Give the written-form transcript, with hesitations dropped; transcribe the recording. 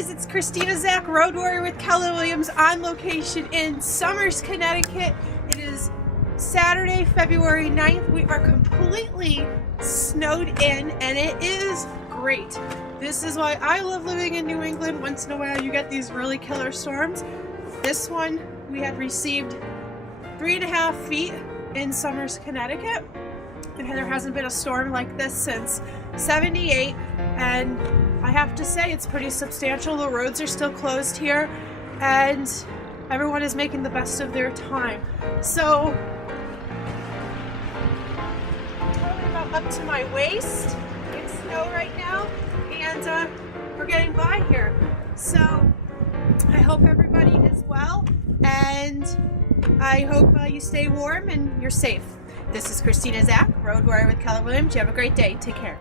guys, it's Christina Zach, Road Warrior with Keller Williams, on location in Somers, Connecticut. It is Saturday, February 9th. We are completely snowed in and it is great. This is why I love living in New England. Once in a while you get these really killer storms. This one we had received 3.5 feet in Somers, Connecticut. And there hasn't been a storm like this since '78, and I have to say it's pretty substantial. The roads are still closed here and everyone is making the best of their time. So probably about up to my waist in snow right now, and we're getting by here. So I hope everybody is well, and I hope you stay warm and you're safe. This is Christina Zach, Road Warrior with Keller Williams. You have a great day. Take care.